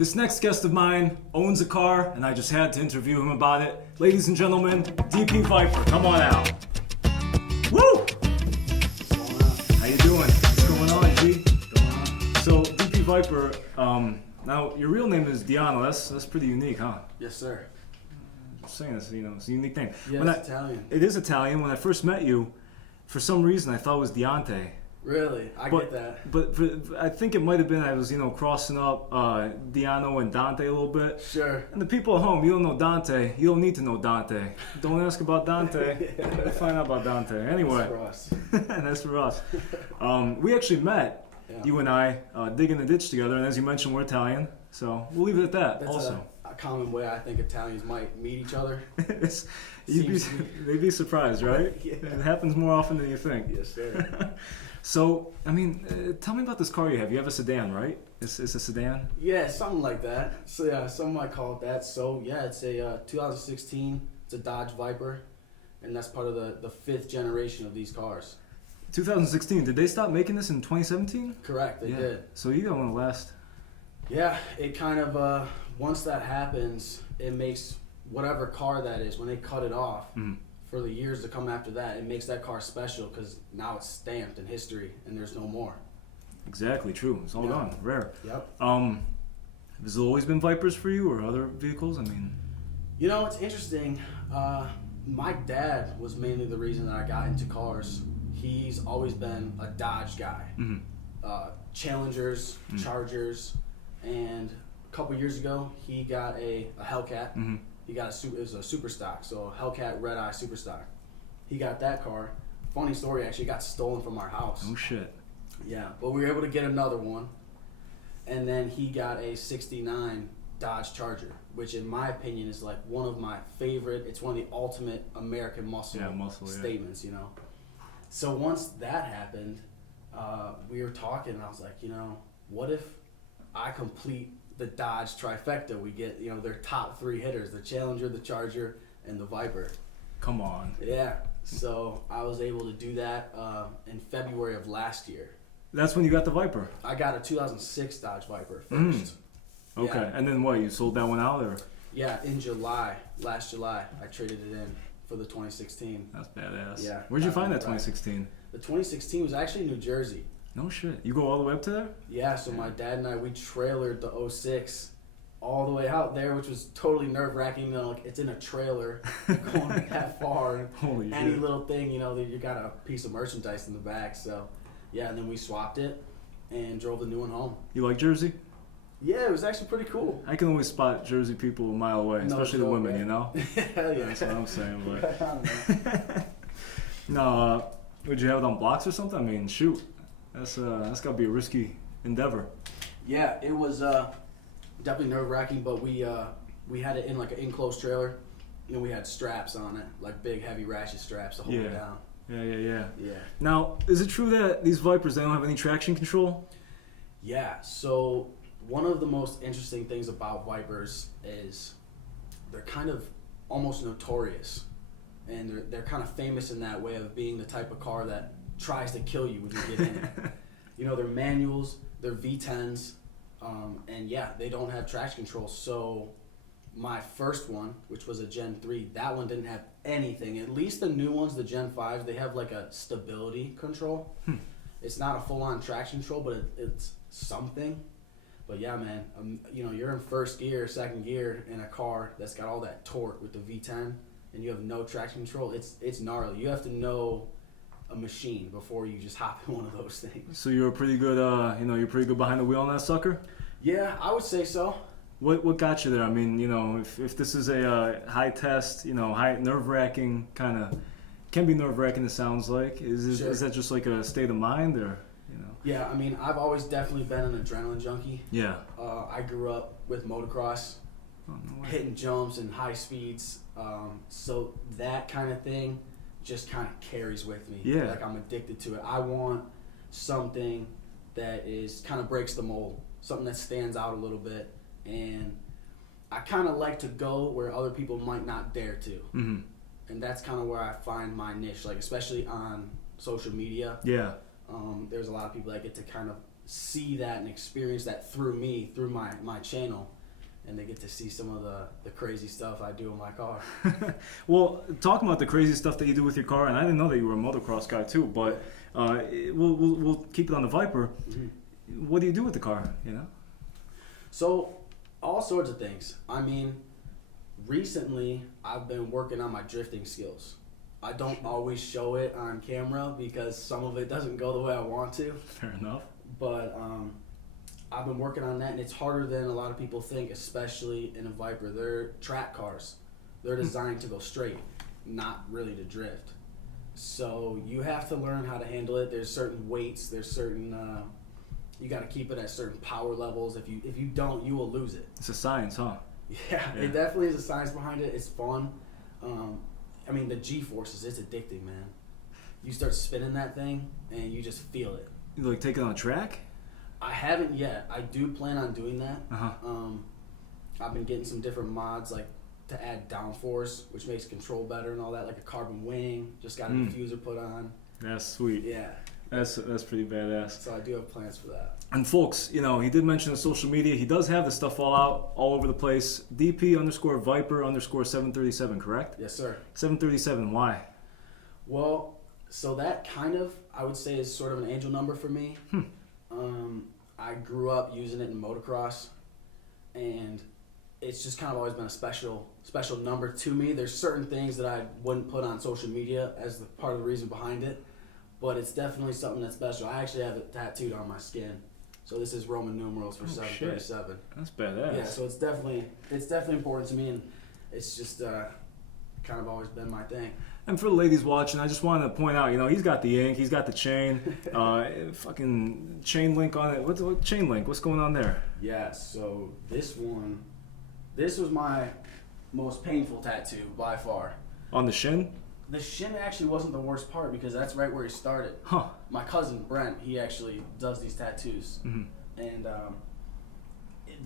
This next guest of mine owns a car, and I just had to interview him about it. Ladies and gentlemen, DP Viper, come on out. Woo! How you doing? What's going on, G? So, DP Viper, now your real name is Diano. That's pretty unique, huh? Yes, sir. Just saying, it's a unique name. Yeah, it's Italian. It is Italian. When I first met you, for some reason I thought it was Diante. Really? I get that. But I think it might have been I was, crossing up Diano and Dante a little bit. Sure. And the people at home, you don't know Dante. You don't need to know Dante. Don't ask about Dante. Find out about Dante. Anyway. That's for us. That's for us. We actually met, you and I, digging the ditch together. And as you mentioned, we're Italian. So we'll leave it at that. That's also. a common way I think Italians might meet each other. They'd be surprised, right? Yeah. It happens more often than you think. Yes, sir. So, tell me about this car you have. You have a sedan, right? It's a sedan? Yeah, something like that. So, yeah, some might call it that. So, yeah, it's a 2016. It's a Dodge Viper. And that's part of the fifth generation of these cars. 2016. Did they stop making this in 2017? Correct, they did. So you got one of the last. Yeah, it kind of, once that happens, it makes whatever car that is, when they cut it off, for the years to come after that, it makes that car special because now it's stamped in history and there's no more. Exactly, true. It's all gone. Rare. Yep. Has it always been Vipers for you or other vehicles? It's interesting. My dad was mainly the reason that I got into cars. He's always been a Dodge guy. Challengers, Chargers, and a couple years ago, he got a Hellcat. He got it was a super stock, so a Hellcat Red Eye super stock. He got that car. Funny story, actually got stolen from our house. Oh shit. Yeah, but we were able to get another one. And then he got a 69 Dodge Charger, which in my opinion is like one of my favorite, it's one of the ultimate American muscle statements, So once that happened, we were talking and I was like, what if I complete the Dodge trifecta? We get, their top three hitters, the Challenger, the Charger, and the Viper. Come on. Yeah. So I was able to do that in February of last year. That's when you got the Viper? I got a 2006 Dodge Viper first. Okay. Yeah. And then what? You sold that one out or? Yeah, in last July, I traded it in for the 2016. That's badass. Yeah. Where'd you find that 2016? The 2016 was actually New Jersey. No shit. You go all the way up to there? Yeah, so my dad and I, we trailered the 06 all the way out there, which was totally nerve-wracking. It's in a trailer going that far. Holy Any shit. little thing, you got a piece of merchandise in the back. So, yeah, and then we swapped it and drove the new one home. You like Jersey? Yeah, it was actually pretty cool. I can always spot Jersey people a mile away, especially the women, Hell yeah. That's what I'm saying. But no, would you have it on blocks or something? Shoot. That's got to be a risky endeavor. Yeah, it was definitely nerve-wracking, but we had it in like an enclosed trailer. We had straps on it, like big heavy ratchet straps to hold it down. Yeah. Yeah. Now, is it true that these Vipers, they don't have any traction control? Yeah, so one of the most interesting things about Vipers is they're kind of almost notorious. And they're kind of famous in that way of being the type of car that tries to kill you when you get in it. They're manuals, they're V10s, and yeah, they don't have traction control. So my first one, which was a Gen 3, that one didn't have anything. At least the new ones, the Gen 5s, they have like a stability control. It's not a full-on traction control, but it's something. But yeah, man, you're in first gear, second gear in a car that's got all that torque with the V10, and you have no traction control. It's gnarly. You have to know a machine before you just hop in one of those things. So you're pretty good, you're pretty good behind the wheel on that sucker? Yeah, I would say so. What got you there? If this is a high test, high nerve-wracking kind of, can be nerve-wracking it sounds like. Is that just like a state of mind or, Yeah, I've always definitely been an adrenaline junkie. Yeah. I grew up with motocross, hitting jumps and high speeds. So that kind of thing just kind of carries with me. Yeah. Like I'm addicted to it. I want something that is kind of breaks the mold, something that stands out a little bit. And I kind of like to go where other people might not dare to. And that's kind of where I find my niche, like especially on social media. Yeah. There's a lot of people that get to kind of see that and experience that through me, through my channel, and they get to see some of the crazy stuff I do in my car. Well, talking about the crazy stuff that you do with your car, and I didn't know that you were a motocross guy too, but we'll keep it on the Viper. Mm-hmm. What do you do with the car, you know? So, all sorts of things. I mean, recently I've been working on my drifting skills. I don't always show it on camera because some of it doesn't go the way I want to. Fair enough. But I've been working on that, and it's harder than a lot of people think, especially in a Viper. They're track cars. They're designed to go straight, not really to drift. So you have to learn how to handle it. There's certain weights. There's certain you got to keep it at certain power levels. If you don't, you will lose it. It's a science, huh? Yeah, it definitely is a science behind it. It's fun. I mean, the G-forces, it's addicting, man. You start spinning that thing, and you just feel it. You like take it on a track? I haven't yet. I do plan on doing that. Uh-huh. I've been getting some different mods, like to add downforce, which makes control better and all that, like a carbon wing. Just got a diffuser put on. That's sweet. Yeah. That's pretty badass. So I do have plans for that. And folks, you know, he did mention the social media. He does have this stuff all out, all over the place. DP_Viper_737, correct? Yes, sir. 737, why? Well, so that kind of, I would say, is sort of an angel number for me. I grew up using it in motocross, and it's just kind of always been a special number to me. There's certain things that I wouldn't put on social media as the part of the reason behind it, but it's definitely something that's special. I actually have it tattooed on my skin. So this is Roman numerals for 737. Shit. That's badass. Yeah, so it's definitely important to me, and it's just kind of always been my thing. And for the ladies watching, I just wanted to point out, you know, he's got the ink, he's got the chain, fucking chain link on it. What chain link? What's going on there? Yeah, so this was my most painful tattoo by far. On the shin? The shin actually wasn't the worst part because that's right where he started. Huh. My cousin Brent, he actually does these tattoos, and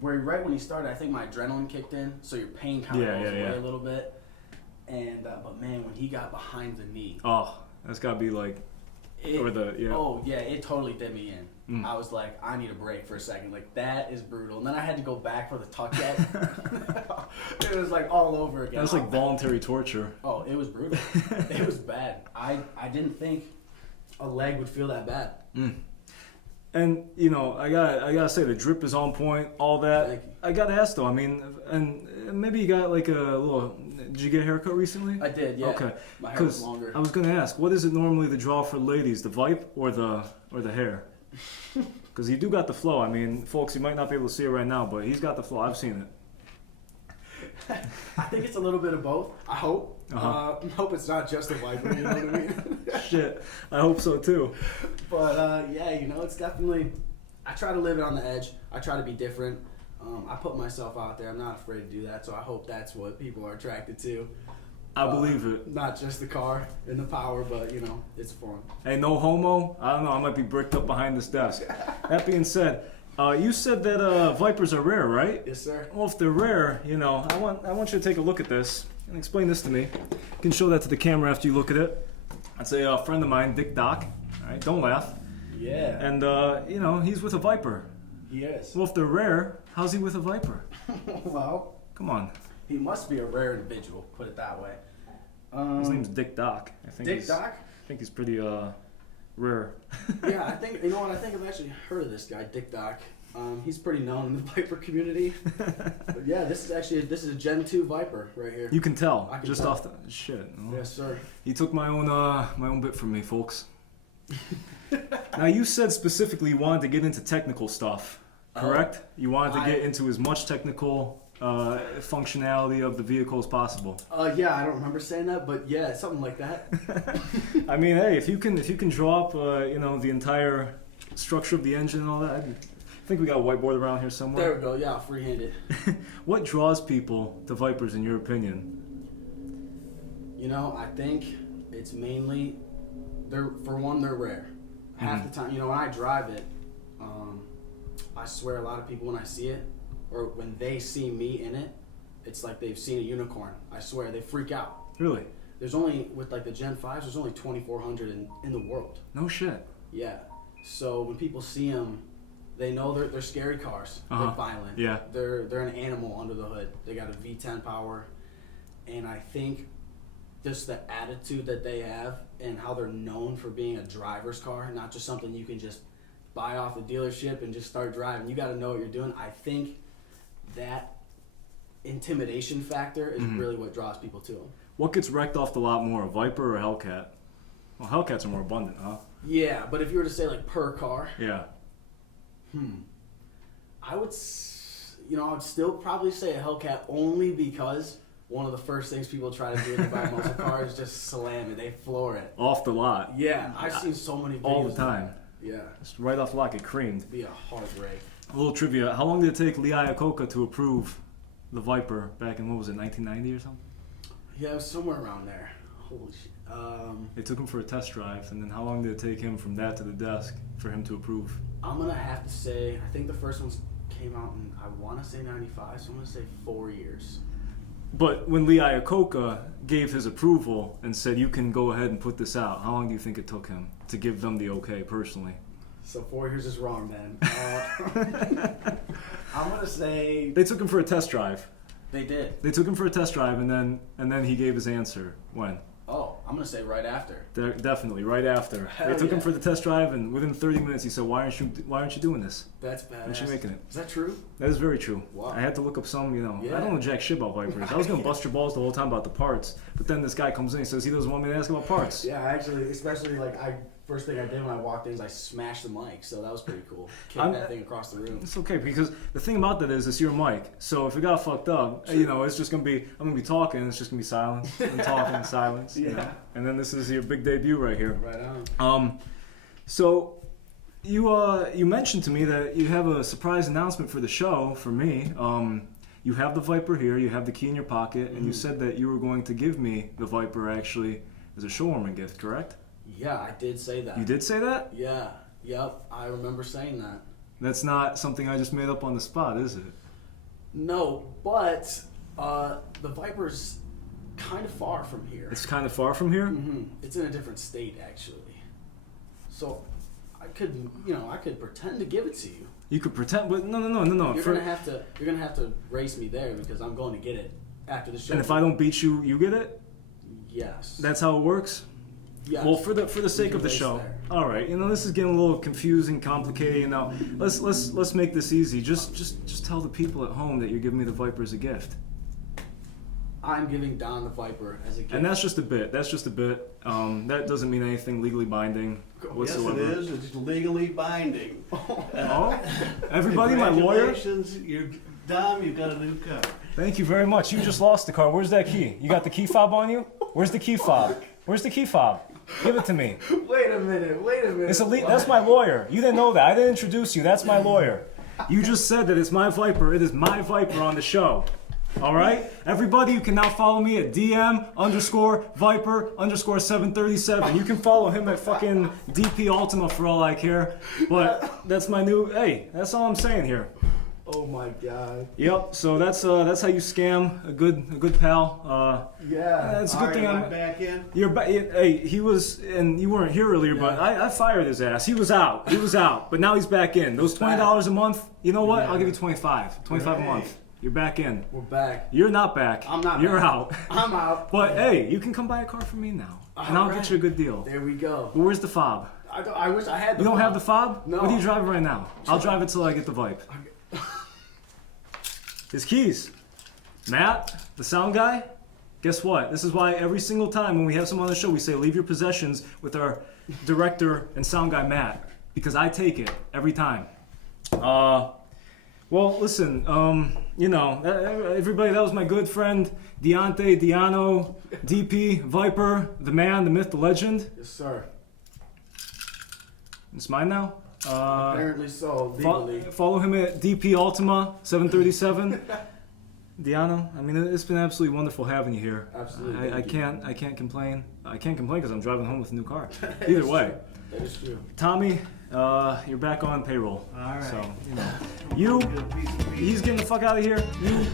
right when he started, I think my adrenaline kicked in, so your pain kind of goes away a little bit. And but man, when he got behind the knee, oh, that's gotta be like, oh yeah, it totally did me in. I was like, I need a break for a second. Like that is brutal. And then I had to go back for the tuck yet. It was like all over again. That's like voluntary torture. Oh, it was brutal. It was bad. I didn't think a leg would feel that bad. And you know, I gotta say the drip is on point, all that. Thank you. I gotta ask though. I mean, and maybe you got like a little. Did you get a haircut recently? I did, yeah. Okay. My hair was longer. I was gonna ask, what is it normally the draw for ladies, the Vipe or the hair? Because you do got the flow. I mean, folks, you might not be able to see it right now, but he's got the flow. I've seen it. I think it's a little bit of both. I hope. I hope it's not just a Viper, you know what I mean? Shit, I hope so too. But yeah, you know, it's definitely, I try to live it on the edge. I try to be different. I put myself out there. I'm not afraid to do that, so I hope that's what people are attracted to. I believe it. Not just the car and the power, but, you know, it's fun. Hey, no homo? I don't know. I might be bricked up behind this desk. That being said, you said that Vipers are rare, right? Yes, sir. Well, if they're rare, you know, I want you to take a look at this and explain this to me. You can show that to the camera after you look at it. That's a friend of mine, Dick Doc. All right, don't laugh. Yeah. And, you know, he's with a Viper. He is. Well, if they're rare, how's he with a Viper? Well, Come on. he must be a rare individual, put it that way. His name's Dick Doc. I think Dick Doc? I think he's pretty rare. Yeah, I think, you know what, I think I've actually heard of this guy, Dick Doc. He's pretty known in the Viper community. But yeah, this is a Gen 2 Viper right here. You can tell I can just tell. off the shit. Oh. Yes, sir. He took my own bit from me, folks. Now you said specifically you wanted to get into technical stuff, correct? You wanted to get into as much technical functionality of the vehicle as possible. Yeah, I don't remember saying that, but yeah, something like that. I mean, hey, if you can draw up, you know, the entire structure of the engine and all that. I think we got a whiteboard around here somewhere. There we go. Yeah, freehanded. What draws people to Vipers, in your opinion? You know, I think it's mainly they're rare. Half the time, you know, when I drive it, I swear a lot of people when I see it or when they see me in it, it's like they've seen a unicorn. I swear they freak out. Really? There's only with like the Gen 5s, there's only 2,400 in the world. No shit. Yeah. So when people see them, They know they're scary cars. Uh-huh. They're violent. Yeah. They're an animal under the hood. They got a V10 power, and I think just the attitude that they have and how they're known for being a driver's car, not just something you can just buy off the dealership and just start driving. You got to know what you're doing. I think that intimidation factor is really what draws people to them. What gets wrecked off the lot more, a Viper or a Hellcat? Well, Hellcats are more abundant, huh? Yeah, but if you were to say like per car, Yeah. I would still probably say a Hellcat only because one of the first things people try to do when they buy a muscle car is just slam it. They floor it. Off the lot. Yeah, I've seen so many videos All the of time. that. Yeah. Just right off the lot, get creamed. It'd be a heartbreak. A little trivia. How long did it take Lee Iacocca to approve the Viper back in, what was it, 1990 or something? Yeah, it was somewhere around there. Holy shit. They took him for a test drive, and then how long did it take him from that to the desk for him to approve? I'm going to have to say, I think the first ones came out in, I want to say 95, so I'm going to say 4 years. But when Lee Iacocca gave his approval and said, you can go ahead and put this out, how long do you think it took him to give them the okay personally? So 4 years is wrong, then. I'm going to say... They took him for a test drive. They did. They took him for a test drive, and then he gave his answer. When? Oh, I'm going to say right after. Definitely, right after. Hell They took him yeah. for the test drive, and within 30 minutes he said, why aren't you doing this? That's Why aren't you badass. making it? Is that true? That is very true. Wow. I had to look up some, Yeah. I don't know jack shit about Vipers. I was going to bust your balls the whole time about the parts, but then this guy comes in and says he doesn't want me to ask about parts. Yeah, actually, especially first thing I did when I walked in is I smashed the mic, so that was pretty cool. Kicking that thing across the room. It's okay, because the thing about that is it's your mic. So if it got fucked up, it's just going to be, I'm going to be talking, it's just going to be silence, and talking and silence. Yeah. And then this is your big debut right here. Right on. So you mentioned to me that you have a surprise announcement for the show for me. You have the Viper here, you have the key in your pocket, and you said that you were going to give me the Viper actually as a showwarming gift, correct? Yeah, I did say that. You did say that? Yeah. Yep. I remember saying that. That's not something I just made up on the spot, is it? No, but the Viper's kind of far from here. It's kind of far from here? Mm-hmm. It's in a different state, actually. So I could pretend to give it to you. You could pretend, but no. You're gonna have to race me there because I'm going to get it after the show. And if I don't beat you, you get it? Yes. That's how it works? Yes. Well, for the sake of the race show, there. all right. This is getting a little confusing, complicated. Let's make this easy. Just tell the people at home that you're giving me the Viper as a gift. I'm giving Don the Viper as a gift. And that's just a bit. That doesn't mean anything legally binding whatsoever. Yes, it is. It's legally binding. Oh, everybody, my lawyer. Congratulations, Dom, you've got a new car. Thank you very much. You just lost the car. Where's that key? You got the key fob on you? Where's the key fob? Where's the key fob? Give it to me. Wait a minute. That's my lawyer. You didn't know that. I didn't introduce you. That's my lawyer. You just said that it's my Viper. It is my Viper on the show. All right? Everybody, you can now follow me at DM_Viper_737. You can follow him at fucking DP Ultima for all I care. But that's my that's all I'm saying here. Oh my God. Yep. So that's how you scam a good pal. Yeah. It's a good thing I'm I'm back in. You're hey, he was, and you weren't here earlier, but I fired his ass. He was out, but now he's back in. Those $20 a month, you know what? I'll give you 25 a month. You're back in. We're back. You're not back. I'm not You're back. out. I'm out. But hey, you can come buy a car from me now, and I'll get you a good deal. There we go. But where's the fob? I wish I had the You don't fob. have the fob? No. What are you driving right now? I'll drive it till I get the Vipe. His keys. Matt, the sound guy, guess what? This is why every single time when we have someone on the show, we say leave your possessions with our director and sound guy, Matt, because I take it every time. Well, listen, everybody, that was my good friend, Diano, DP, Viper, the man, the myth, the legend. Yes, sir. It's mine now. Apparently so, legally. Follow him at DP Ultima 737. Diano, I mean, it's been absolutely wonderful having you here. Absolutely. I can't complain. I can't complain because I'm driving home with a new car. Either way. That is true. Tommy, you're back on payroll. All right. So, he's getting the fuck out of here.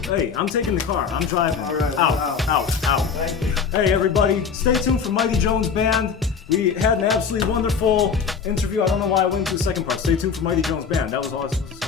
Hey, I'm taking the car. I'm driving. All right, out. Thank you. Hey, everybody, stay tuned for Mighty Jones Band. We had an absolutely wonderful interview. I don't know why I went to the second part. Stay tuned for Mighty Jones Band. That was awesome.